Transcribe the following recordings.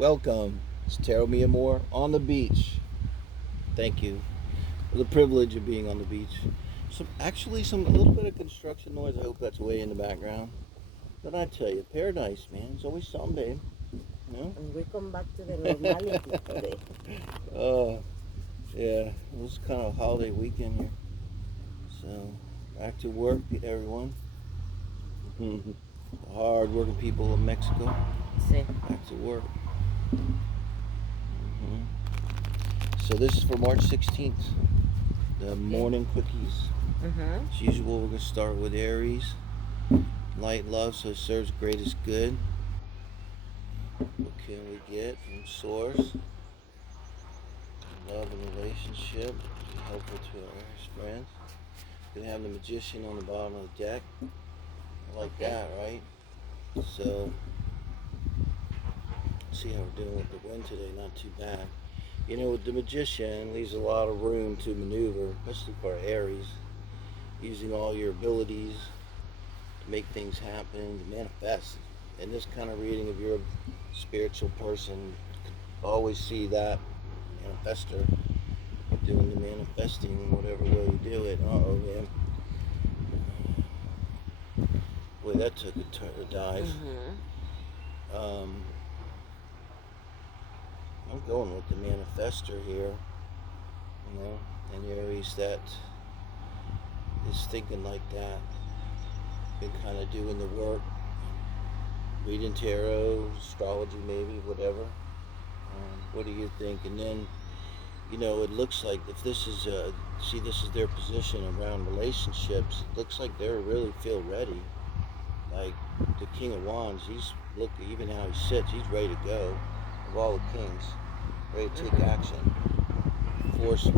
Welcome. It's Taro Mia Moore on the beach. Thank you for the privilege of being on the beach. Some a little bit of construction noise. I hope that's way in the background. But I tell you, paradise, man. It's always something, babe. You know? And we come back to the normality today. Yeah. It was kind of a holiday weekend here. So, back to work, everyone. The hard-working people of Mexico. Sí. Back to work. So this is for March 16th. The morning quickies. As usual, we're going to start with Aries. Light love, so it serves greatest good. What can we get from Source? Love and relationship. Helpful to our Aries friends. Going to have the Magician on the bottom of the deck. I like that, right? So, let's see how we're doing with the wind today. Not too bad. You know, with the Magician, leaves a lot of room to maneuver, especially for Aries. Using all your abilities to make things happen, to manifest. In this kind of reading, if you're a spiritual person, you can always see that manifester doing the manifesting in whatever way you do it. Man. Boy, that took a dive. I'm going with the manifester here, you know, and Aries that is thinking like that, been kind of doing the work, reading tarot, astrology maybe, whatever. What do you think? And then, you know, it looks like if this is, this is their position around relationships, it looks like they really feel ready. Like the King of Wands, look, even how he sits, he's ready to go. Of all the kings, ready to take action, forceful,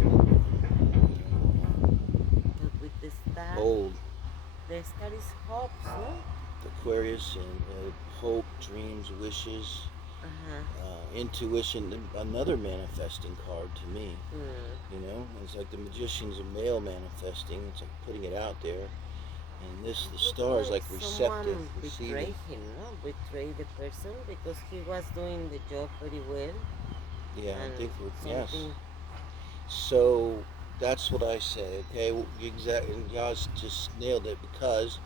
With the star, bold. the star is hope, no? Aquarius and hope, dreams, wishes, intuition. Another manifesting card to me. You know, it's like the Magician's a male manifesting. It's like putting it out there. And the star is like receptive, receiving. Betray him, no? Betray the person because he was doing the job very well. Yeah, I think yes. So that's what I say. Okay, exactly. And y'all just nailed it because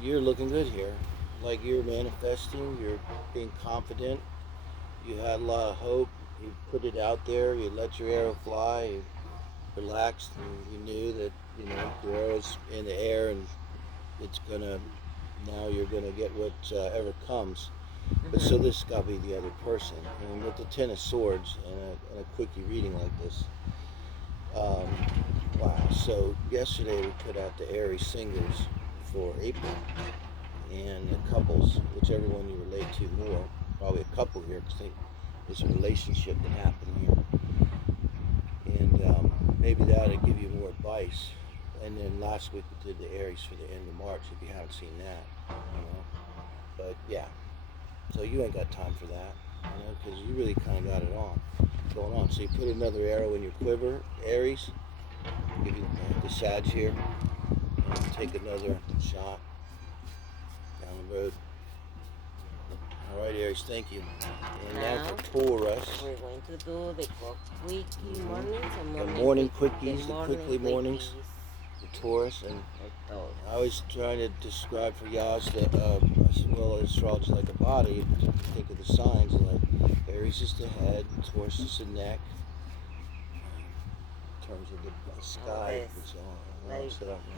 you're looking good here. Like you're manifesting, you're being confident. You had a lot of hope. You put it out there. You let your arrow fly. You relaxed, and you knew that your arrow's in the air and it's gonna. Now you're gonna get whatever comes. But so this got to be the other person. And with the Ten of Swords and a quickie reading like this, wow. So yesterday we put out the Aries singers for April and the couples, whichever one you relate to more. Probably a couple here because there's a relationship that happened here. And maybe that'll give you more advice. And then last week we did the Aries for the end of March if you haven't seen that, But yeah. So you ain't got time for that, because you really kind of got it going on. So you put another arrow in your quiver, Aries. Give you the Sag here, and take another shot down the road. All right, Aries, thank you. And now for Taurus. We're going to do the quickie mornings and the morning quickies, the quickly mornings. The Taurus, and I always try to describe for y'all astrology like a body. If you think of the signs, like Aries is the head, Taurus is the neck. In terms of the sky,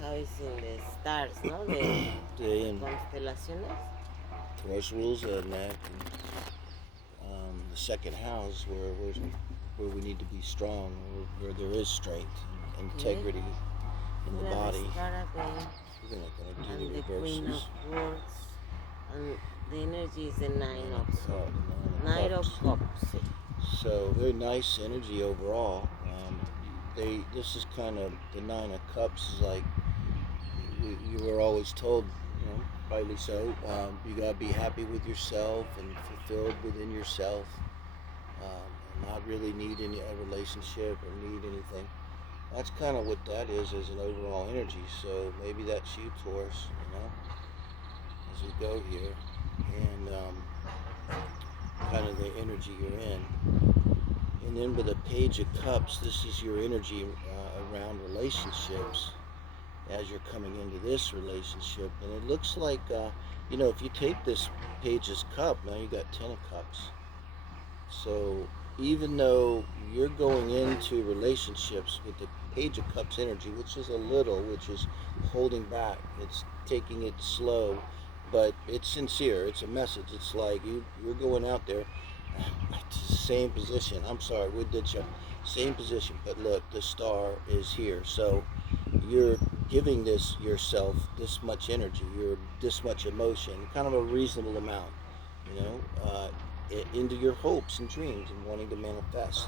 how is in the stars, no? The constellaciones. Taurus rules the neck, and the second house where we need to be strong, where there is strength and integrity. In the body. We're not going to do the reverses. Queen of Swords, and the energy is the Nine of Cups. So very nice energy overall. This is kind of the Nine of Cups is like you were always told, rightly so. You got to be happy with yourself and fulfilled within yourself. Not really need any relationship or need anything. That's kind of what that is as an overall energy. So maybe that's you, Taurus, as we go here. And kind of the energy you're in. And then with the Page of Cups, this is your energy around relationships as you're coming into this relationship. And it looks like, if you take this Page's Cup, now you got 10 of Cups. So even though you're going into relationships with the Page of Cups energy, which is which is holding back, it's taking it slow, but it's sincere, it's a message. It's like you're going out there, same position. I'm sorry, we did show same position, but look, the star is here. So you're giving this yourself this much energy, this much emotion, kind of a reasonable amount, into your hopes and dreams and wanting to manifest.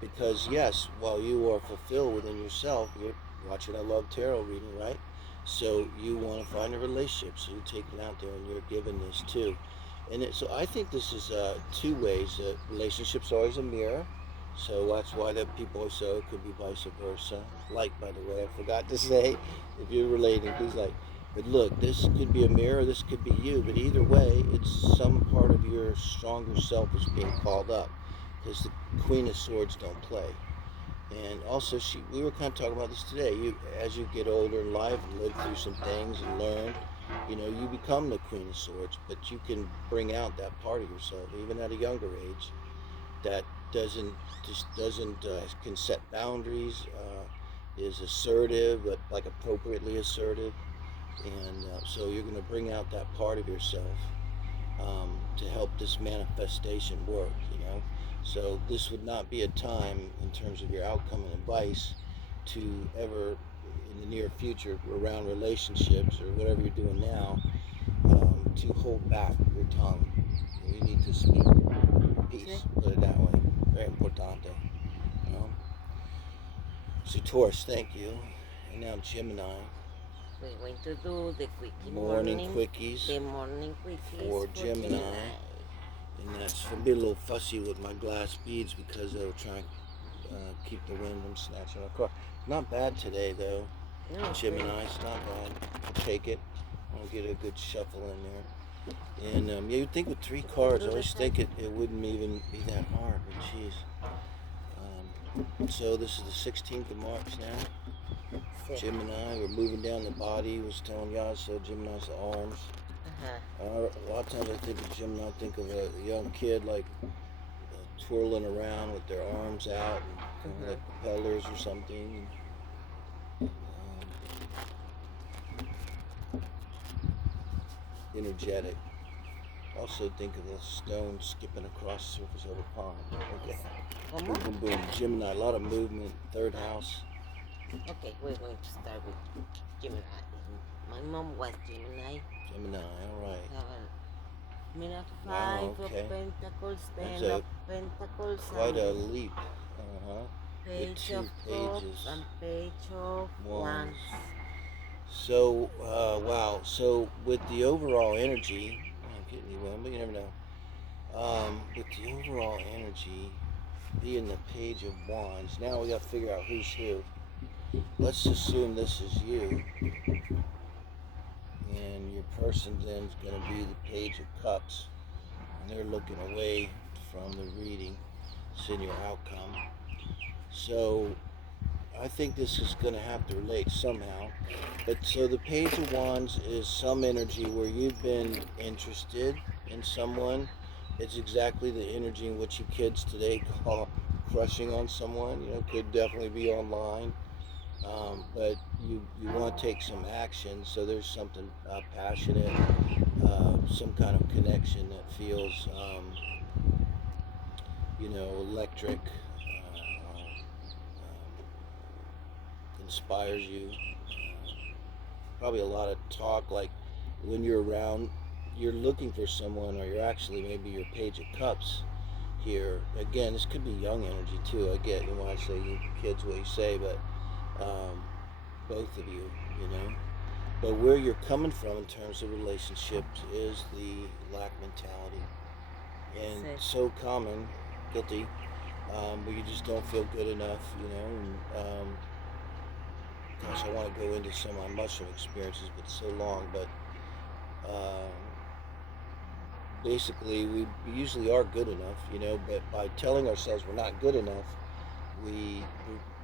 Because yes, while you are fulfilled within yourself, you're watching a love tarot reading, right? So you want to find a relationship, so you take it out there and you're giving this too. And so I think this is two ways. Relationships are always a mirror, so that's why that people say it could be vice versa. Like, by the way, I forgot to say, if you're relating, please like. But look, this could be a mirror, this could be you, but either way, it's some part of your stronger self is being called up, because the Queen of Swords don't play. And also, we were kind of talking about this today. As you get older in life and live through some things and learn, you become the Queen of Swords, but you can bring out that part of yourself, even at a younger age, that can set boundaries, is assertive, but like appropriately assertive. And so you're going to bring out that part of yourself to help this manifestation work, So this would not be a time, in terms of your outcome and advice, to ever, in the near future, around relationships or whatever you're doing now, to hold back your tongue. You need to speak peace, put it that way. Very importante. So Taurus, thank you. And now Gemini. We're going to do the quickie morning quickies. The morning quickies for Gemini. And that's for me a little fussy with my glass beads because they were trying to keep the wind from snatching our car. Not bad today though. No, Gemini, it's not bad. I'll take it. I'll get a good shuffle in there. And you'd think with 3 cards, I always think it wouldn't even be that hard, but geez. So this is the 16th of March now. Gemini, we're moving down the body, was telling y'all, so Gemini's the arms. A lot of times I think of Gemini, I think of a young kid like twirling around with their arms out, and like propellers or something. Energetic. Also think of the stone skipping across the surface of a pond. Okay. Boom, boom, boom. Gemini, a lot of movement. 3rd house. Okay, we're going to start with Gemini. My mom was Gemini. Gemini, all right. Gemini, 5 of Pentacles, 10 of Pentacles. Quite a leap. Page of Cups and Page of Wands. So, wow. So with the overall energy, I'm getting you one, but you never know. With the overall energy being the Page of Wands, now we got to figure out who's who. Let's assume this is you, and your person then is going to be the Page of Cups, and they're looking away from the reading, seeing your outcome. So I think this is going to have to relate somehow. But so the Page of Wands is some energy where you've been interested in someone. It's exactly the energy in which you kids today call crushing on someone. Could definitely be online. But you want to take some action, so there's something passionate, some kind of connection that feels, electric, inspires you. Probably a lot of talk, like when you're around, you're looking for someone, or you're actually maybe your Page of Cups here. Again, this could be young energy too. I get when I say you kids what you say, but both of you, But where you're coming from in terms of relationships is the lack mentality. And so common, guilty, where you just don't feel good enough, and gosh, I want to go into some of my mushroom experiences, but it's so long, but basically we usually are good enough, but by telling ourselves we're not good enough, we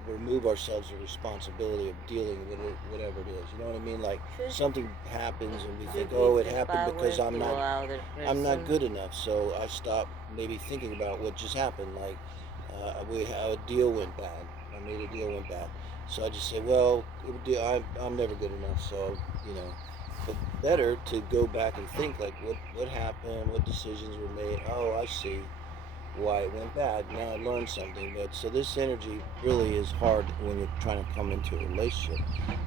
remove ourselves the responsibility of dealing with it, whatever it is. You know what I mean? Like something happens and we think, oh, it happened because I'm not good enough. So I stop maybe thinking about what just happened. Like a deal went bad. I made a deal went bad. So I just say, well, I'm never good enough. So but better to go back and think like what happened, what decisions were made. Oh, I see why it went bad. Now I learned something. But so this energy really is hard when you're trying to come into a relationship.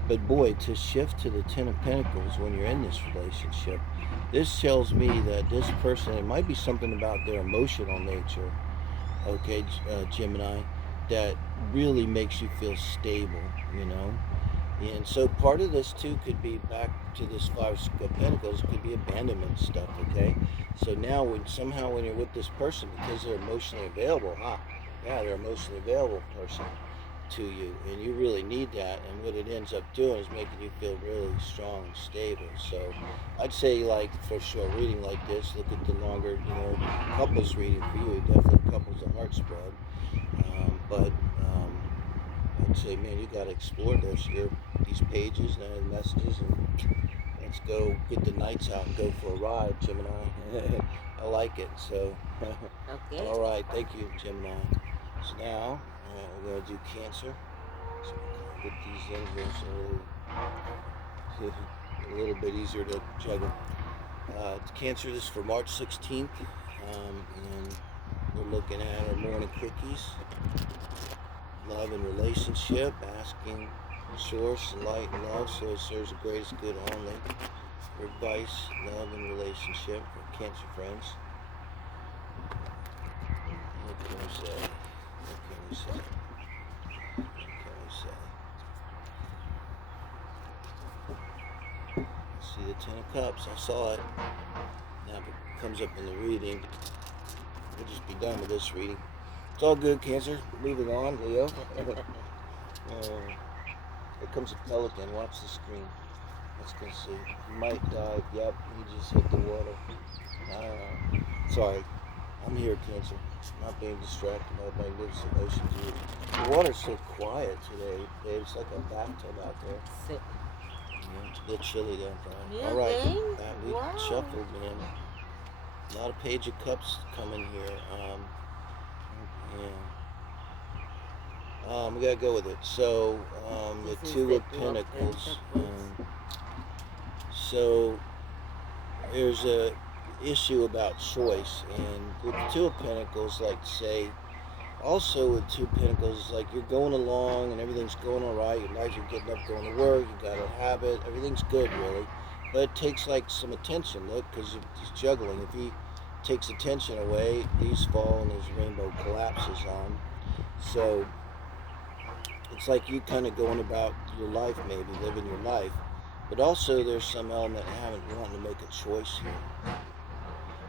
But boy, to shift to the Ten of Pentacles when you're in this relationship, this tells me that this person, it might be something about their emotional nature, okay, Gemini, that really makes you feel stable. And so part of this too could be back to this Five of Pentacles, could be abandonment stuff, okay? So now when you're with this person, because they're emotionally available, they're emotionally available person to you, and you really need that, and what it ends up doing is making you feel really strong and stable. So I'd say, like, for sure, reading like this, look at the longer, couples reading for you, definitely couples a heart spread. But I'd say, man, you got to explore these pages and messages, and let's go get the nights out and go for a ride, Gemini. I like it. So, Okay. all right, thank you, Gemini. So now we're going to do Cancer. So we'll get these in here so a little bit easier to juggle. Cancer, this is for March 16th, and we're looking at our morning quickies. Love and relationship, asking source, light and love, so it serves the greatest good only. For advice, love and relationship for Cancer friends. What can we say? What can we say? What can we say? See the Ten of Cups, I saw it. Now if it comes up in the reading, we'll just be done with this reading. It's all good, Cancer. Moving on, Leo. Here comes a pelican. Watch the screen. Let's go see. He might dive. Yep, he just hit the water. Sorry. I'm here, Cancer. Not being distracted by magnificent oceans. The water's so quiet today, babe. It's like a bathtub out there. Yeah, it's a bit chilly down there. All right. We shuffled, man. A lot of Page of Cups coming here. We gotta go with it. So, the Two of Pentacles. So, there's a issue about choice, and with the Two of Pentacles, like say, also with Two of Pentacles, like you're going along and everything's going all right. Your life, you're getting up, going to work. You got a habit. Everything's good, really, but it takes like some attention. Look, because he's juggling. If he takes attention away, these fall and his rainbow collapses on. So it's like you kind of going about your life, maybe living your life, but also there's some element of having wanting to make a choice here.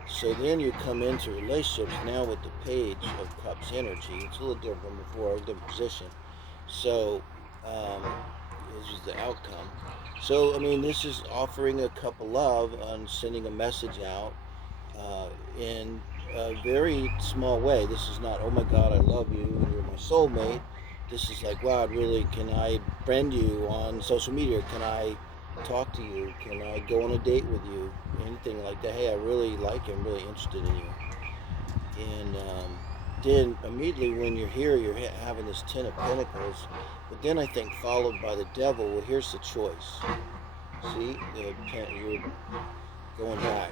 So then you come into relationships now with the Page of Cups energy. It's a little different from before, a different position. So this is the outcome. So I mean, this is offering a cup of love and sending a message out in a very small way. This is not, oh my God, I love you and you're my soulmate. This is like, wow, can I friend you on social media? Can I talk to you? Can I go on a date with you? Anything like that. Hey, I really like you. I'm really interested in you. And then immediately when you're here, you're having this Ten of Pentacles. But then I think followed by the Devil. Well, here's the choice. See, you're going back.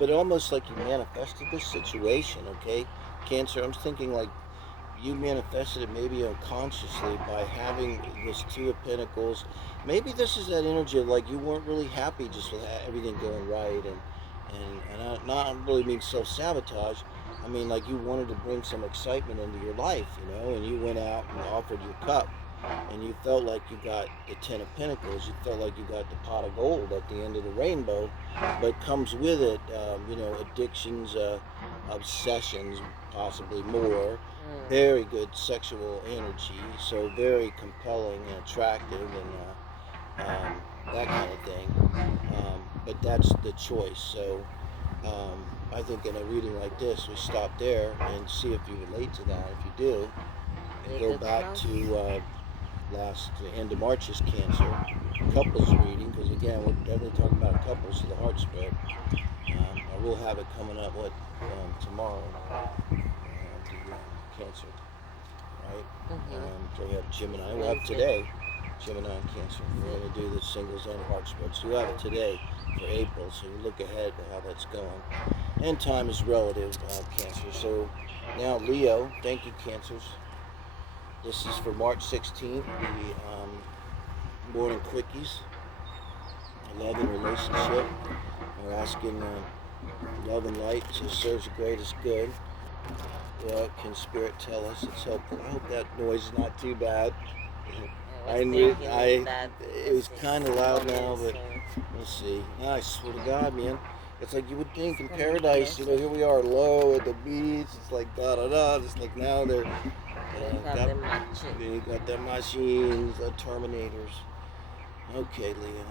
But almost like you manifested this situation, okay? Cancer, I'm thinking like you manifested it maybe unconsciously by having this Two of Pentacles. Maybe this is that energy of like you weren't really happy just with everything going right, and I not really mean self-sabotage. I mean like you wanted to bring some excitement into your life, and you went out and offered your cup, and you felt like you got the Ten of Pentacles. You felt like you got the pot of gold at the end of the rainbow, but comes with it, addictions, obsessions, possibly more. Very good sexual energy, so very compelling and attractive, and that kind of thing. But that's the choice. So I think in a reading like this, we stop there and see if you relate to that. If you do, and go back to the end of March's Cancer couples reading, because again, we're definitely talking about couples to the heart spread. I will have it coming up tomorrow. Cancer, right? So we have Gemini. We'll have today Gemini and Cancer. We're going to do the singles and heart spread. So we'll have it today for April. So we look ahead to how that's going. And time is relative, Cancer. So now Leo, thank you, Cancers. This is for March 16th, the morning Quickies, love and relationship. We're asking love and light to serve the greatest good. What can Spirit tell us? It's helpful. I hope that noise is not too bad. It was kind of loud now, but we'll see. I swear to God, man. It's like you would think in paradise, you know, here we are low at the beach. It's like da-da-da. It's like now they're... you got them machines, the Terminators. Okay, Leah.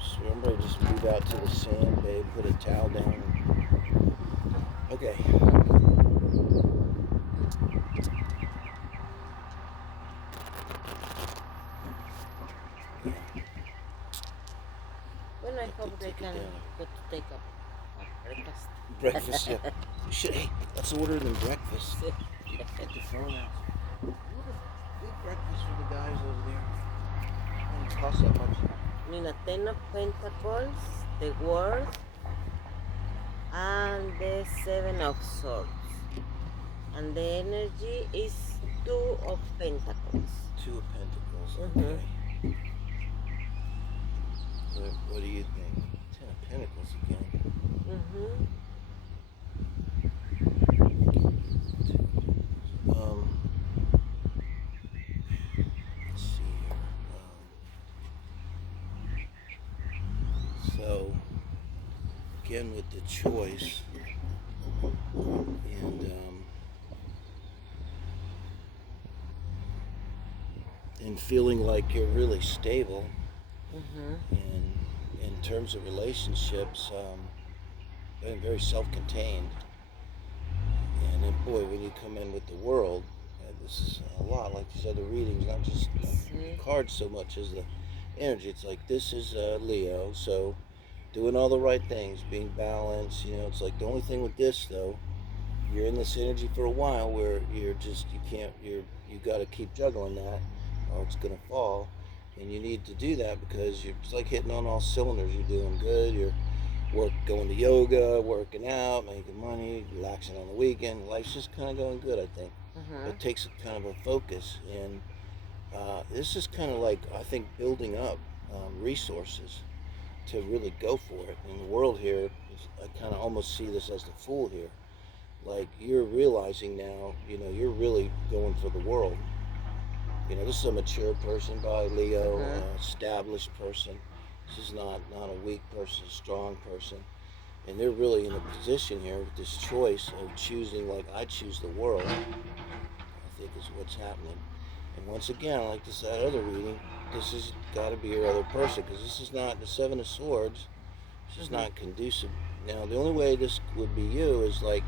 So remember, just move out to the sand, babe. Put a towel down. Okay. Well, I hope they can go to take a breakfast. Breakfast, yeah. Hey, let's order them breakfast. Get the phone out. Big breakfast for the guys over there. It doesn't cost that much. Nina, 10 of Pentacles, the World, and the 7 of Swords. And the energy is 2 of Pentacles. 2 of Pentacles, okay. What do you think? 10 of Pentacles again. Let's see here. So, again with the choice, and feeling like you're really stable, and in terms of relationships, being very self-contained. And then, boy, when you come in with the World, this is a lot like these other readings, not just cards so much as the energy. It's like, this is Leo, so doing all the right things, being balanced, you know. It's like the only thing with this, though, you're in this energy for a while where you got to keep juggling that, or it's going to fall. And you need to do that because it's like hitting on all cylinders. You're doing good. You're going to yoga, working out, making money, relaxing on the weekend. Life's just kind of going good, I think. It takes kind of a focus. And this is kind of like, I think, building up resources to really go for it. In the World here, I kind of almost see this as the Fool here. Like, you're realizing now, you know, you're really going for the world. You know, this is a mature person by Leo, established person. This is not a weak person, a strong person. And they're really in a position here with this choice of choosing, like, I choose the world, I think is what's happening. And once again, like this other reading, this has got to be your other person, because this is not the 7 of Swords. This is not conducive. Now, the only way this would be you is like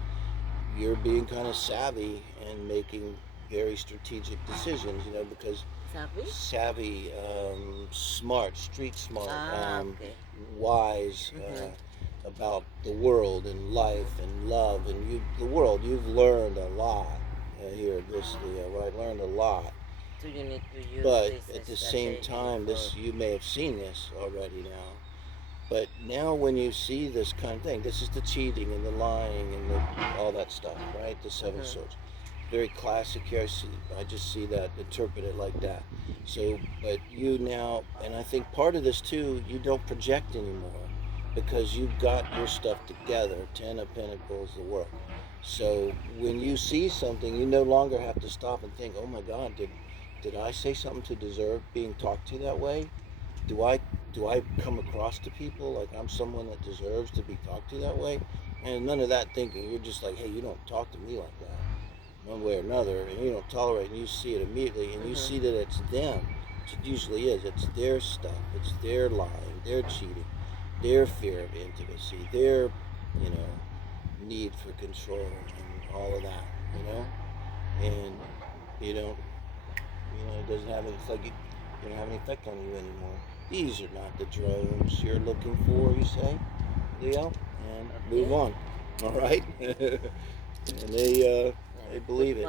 you're being kind of savvy and making very strategic decisions, you know, because savvy, smart, street smart, wise, about the world and life and love and the world. You've learned a lot here, this Leo, right? Learned a lot. So you need to use but this at the same time, you may have seen this already now. But now when you see this kind of thing, this is the cheating and the lying and all that stuff, right? The 7 of Swords. Very classic here. I just see that, interpret it like that. So, but you now, and I think part of this too, you don't project anymore because you've got your stuff together. 10 of Pentacles, the World. So when you see something, you no longer have to stop and think, oh my God, did I say something to deserve being talked to that way? Do I come across to people like I'm someone that deserves to be talked to that way? And none of that thinking. You're just like, hey, you don't talk to me like that, one way or another, and you don't tolerate, and you see it immediately, and you see that it's them. It usually is. It's their stuff. It's their lying, their cheating. their fear of intimacy, their, you know, need for control and all of that, you know, and you don't, it doesn't have, it's like it don't have any effect on you anymore. These are not the drones you're looking for, you say, Leo, and move on. All right, and they believe it.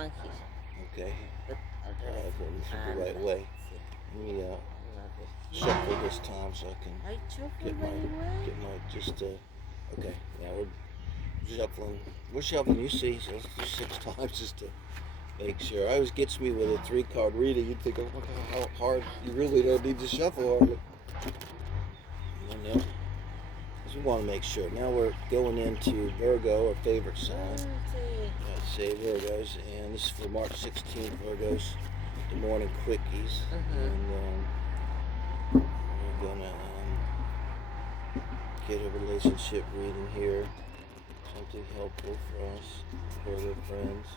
Okay, the right way. Let me shuffle this time so I can get my just okay. Yeah, we're shuffling. We're shuffling. You see, so let's do 6 times just to make sure. It always gets me with a 3-card reading. You'd think, oh, look how hard. You really don't need to shuffle hardly. Because we want to make sure. Now we're going into Virgo, our favorite sign. I'd say Virgos, and this is for March 16th, Virgos, the morning quickies. And we're gonna get a relationship reading here, something helpful for us, Virgo friends.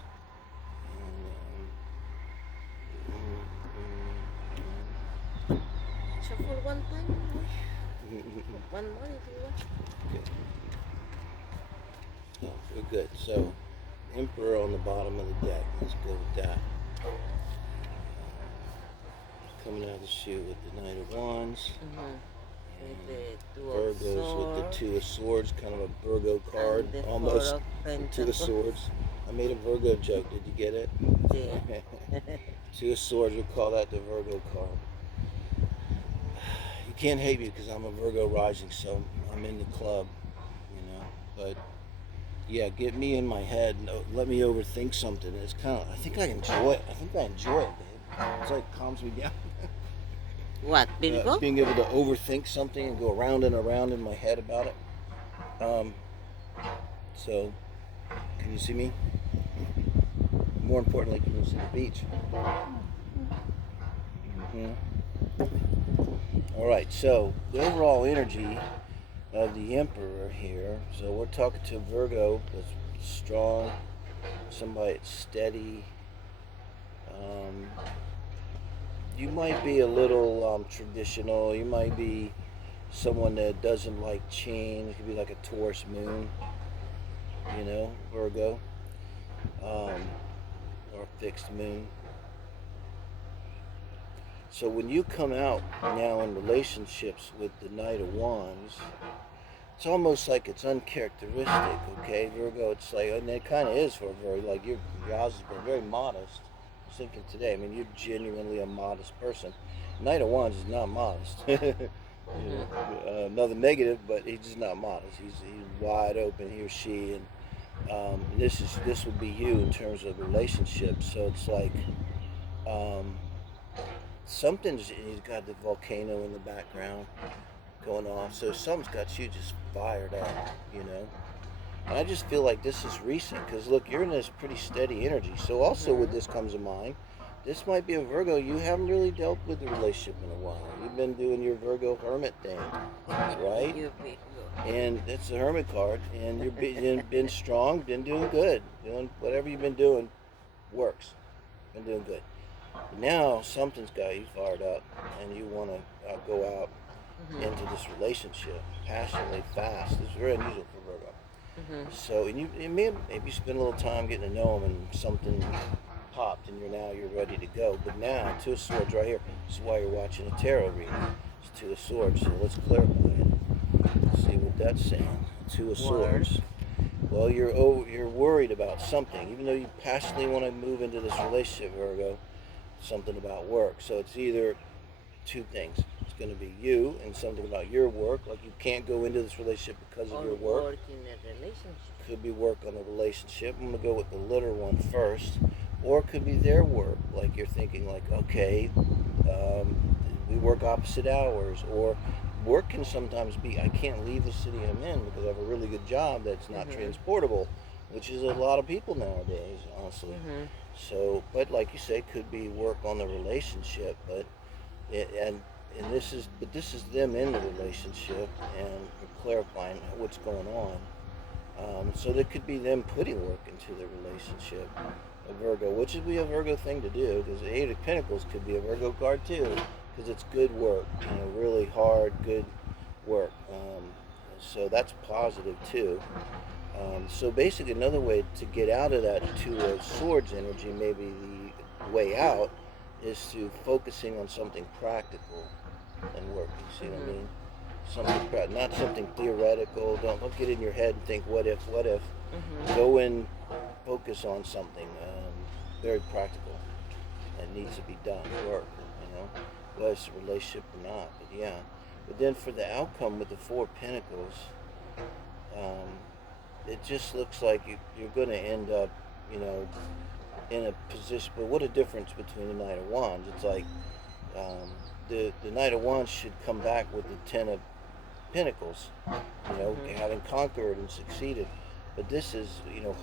Shuffle one time. One more if you want. Okay. Oh, we're good. So, Emperor on the bottom of the deck. Let's go with that. Coming out of the chute with the Knight of Wands. With the Virgos with the 2 of Swords, kind of a Virgo card, almost. The 2 of Swords. I made a Virgo joke. Did you get it? Yeah. 2 of Swords. We'll call that the Virgo card. You can't hate me because I'm a Virgo rising, so I'm in the club, But yeah, get me in my head and let me overthink something. It's kind of, I think I enjoy it. Babe. It's like calms me down. What, Virgo? Being able to overthink something and go around and around in my head about it. So, can you see me? More importantly, can you see the beach? All right, so the overall energy of the Emperor here. So we're talking to Virgo that's strong, somebody that's steady. You might be a little traditional. You might be someone that doesn't like change. It could be like a Taurus moon, Virgo, or a fixed moon. So when you come out now in relationships with the Knight of Wands, it's almost like it's uncharacteristic, okay, Virgo? It's like, and it kind of is for a very, like, yours has been very modest. I was thinking today, you're genuinely a modest person. Knight of Wands is not modest. Another negative, but he's just not modest. He's wide open, he or she, and this would be you in terms of relationships. So it's like, he's got the volcano in the background going off, so something's got you just fired up, And I just feel like this is recent, because look, you're in this pretty steady energy. So also with this comes to mind, this might be a Virgo, you haven't really dealt with the relationship in a while. You've been doing your Virgo hermit thing, right? And it's the hermit card, and you've been strong, been doing good, doing whatever you've been doing works, been doing good. Now something's got you fired up, and you want to go out into this relationship passionately, fast. This is very unusual for Virgo. So, and you maybe spend a little time getting to know him, and something popped, and you're ready to go. But now, 2 of Swords right here. This is why you're watching a tarot reading. It's 2 of Swords. So let's clarify it. Let's see what that's saying. 2 of Swords. Well, you're worried about something, even though you passionately want to move into this relationship, Virgo. Something about work. So it's either 2 things. It's going to be you and something about your work, like you can't go into this relationship because of your work. Work in a relationship. Could be work on the relationship. I'm going to go with the litter one first. Or it could be their work, like you're thinking like, okay, we work opposite hours. Or work can sometimes be, I can't leave the city I'm in because I have a really good job that's not transportable, which is a lot of people nowadays, honestly. So, but like you say, could be work on the relationship, but this is them in the relationship and clarifying what's going on. So that could be them putting work into the relationship, a Virgo, which would be a Virgo thing to do, because the 8 of Pentacles could be a Virgo card too, because it's good work, really hard, good work. So that's positive too. So basically, another way to get out of that Two of Swords energy, maybe the way out, is to focusing on something practical and work. You see what I mean? Something not something theoretical. Don't get in your head and think what if. Go and focus on something very practical that needs to be done. Work, whether it's a relationship or not. But yeah. But then for the outcome with the Four of Pentacles, it just looks like you're going to end up, in a position. But what a difference between the Knight of Wands. It's like the Knight of Wands should come back with the Ten of Pentacles, having conquered and succeeded. But this is,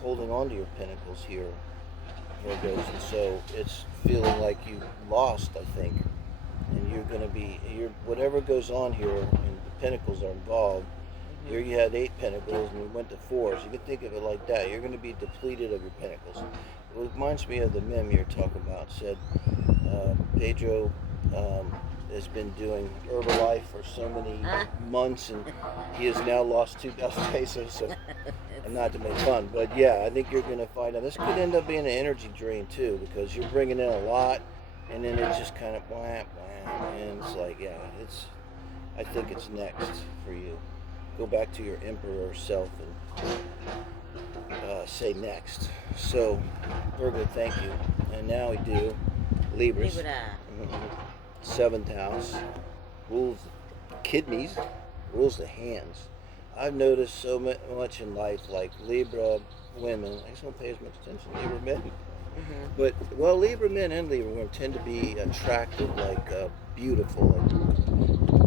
holding on to your pentacles here, Virgos. And so it's feeling like you lost, I think. And you're going to be, whatever goes on here, and the pentacles are involved. Here you had 8 pentacles and you went to 4. So you can think of it like that. You're going to be depleted of your pentacles. It reminds me of the meme you're talking about. It said Pedro has been doing Herbalife for so many months, and he has now lost 2,000 pesos. So, and not to make fun, but yeah, I think you're going to find out. This could end up being an energy drain too, because you're bringing in a lot, and then it just kind of wham, and it's like, yeah, I think it's next for you. Go back to your emperor self and say next. So, Virgo, thank you. And now we do Libras. Libra. 7th house rules the kidneys, rules the hands. I've noticed so much in life, like Libra women. I just don't pay as much attention to Libra men. But, Libra men and Libra women tend to be attractive, like beautiful,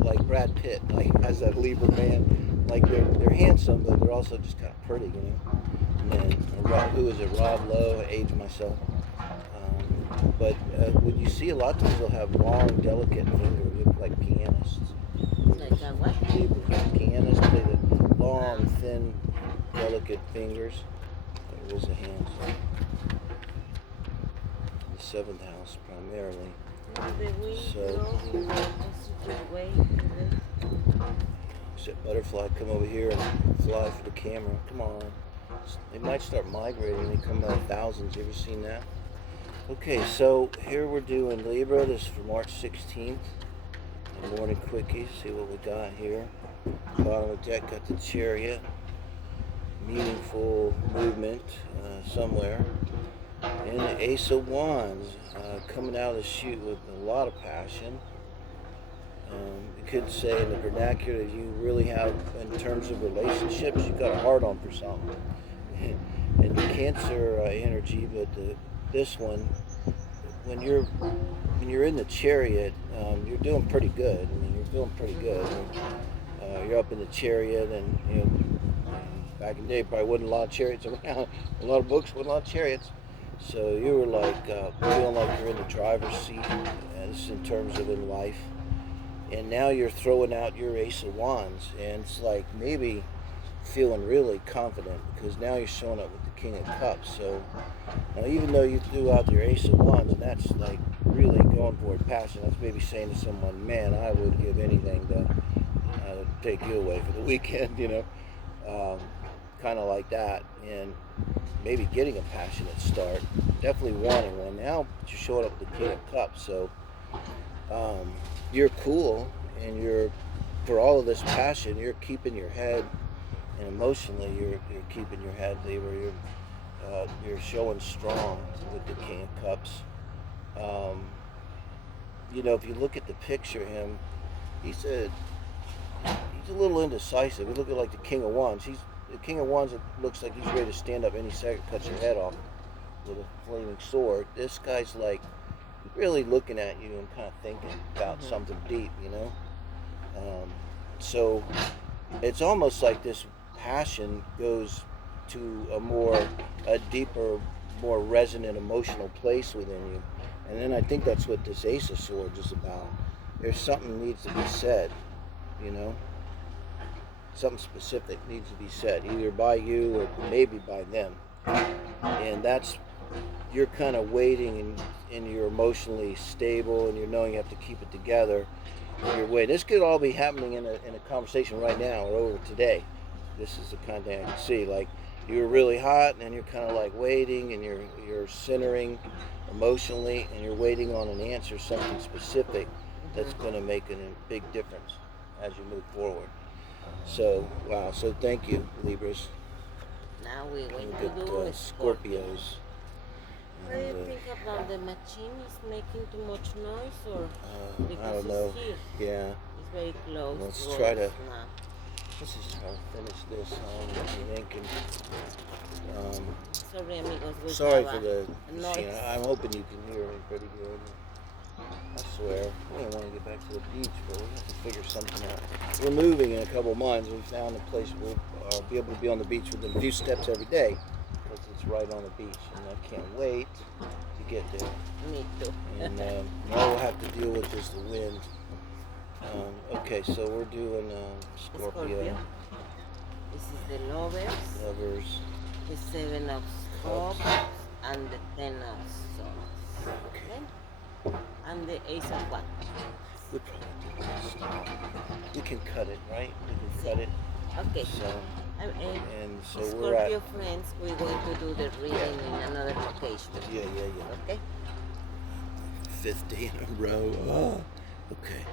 like Brad Pitt, like as a Libra man. Like they're handsome, but they're also just kind of pretty, And then, who is it? Rob Lowe, age myself. But when you see a lot of times they'll have long, delicate fingers, look like pianists. Like a what? Pianists play the long, thin, delicate fingers. It was the hands. The 7th house primarily. So butterfly, come over here and fly for the camera. Come on. They might start migrating. They come by thousands. You ever seen that? Okay, so here we're doing Libra. This is for March 16th. The morning quickies. See what we got here. Bottom of the deck got the Chariot. Meaningful movement somewhere. And the Ace of Wands coming out of the chute with a lot of passion. You could say in the vernacular that you really have, in terms of relationships, you've got a heart on for something. And the Cancer energy, but this one, when you're in the Chariot, you're doing pretty good. I mean, you're feeling pretty good. You're up in the Chariot, and back in the day, probably wasn't a lot of chariots around. A lot of books, wasn't a lot of chariots. So you were like feeling like you're in the driver's seat. This is in terms of in life. And now you're throwing out your Ace of Wands, and it's like maybe feeling really confident because now you're showing up with the King of Cups. So now, even though you threw out your Ace of Wands, and that's like really going for it passion, that's maybe saying to someone, man, I would give anything to take you away for the weekend, kind of like that. And maybe getting a passionate start, definitely wanting one. Now you're showing up with the King of Cups, so you're cool, and for all of this passion, you're keeping your head, and emotionally you're keeping your head, Libra. You're showing strong with the King of Cups. If you look at the picture of him, he's a little indecisive. He looks like the King of Wands. The King of Wands, it looks like he's ready to stand up any second, cut your head off with a flaming sword. This guy's like really looking at you and kind of thinking about something deep, So it's almost like this passion goes to a deeper, more resonant emotional place within you. And then I think that's what this Ace of Swords is about. There's something that needs to be said, Something specific needs to be said, either by you or maybe by them. And you're kind of waiting, and you're emotionally stable, and you're knowing you have to keep it together. your way. This could all be happening in a conversation right now or over today. This is the kind of thing I can see. Like you're really hot, and then you're kind of like waiting, and you're centering emotionally, and you're waiting on an answer, something specific that's going to make a big difference as you move forward. So wow. So thank you, Libras. Now we're going And to good do Scorpios. What do you think about the machine? Is making too much noise, or I because don't know. it's here? Yeah. It's very close. Let's to try us to. now. Let's just try to finish this. Sorry, amigos. We Sorry have for the a machine. noise. I'm hoping you can hear me pretty good. I swear. We don't want to get back to the beach, but we have to figure something out. We're moving in a couple of months. We found a place where we'll be able to be on the beach within a few steps every day because it's right on the beach, and I can't wait to get there. Me too. And all we'll have to deal with is the wind. Okay, so we're doing Scorpio. This is the lovers. Lovers. The 7 of cups and the 10 of swords. Okay? And the ace of wands. We probably do this. We can cut it, right? We can cut it. Okay. So, and so we're Scorpio at. friends, we're going to do the reading in another location. Yeah. Okay? 50 in a row. Oh, okay.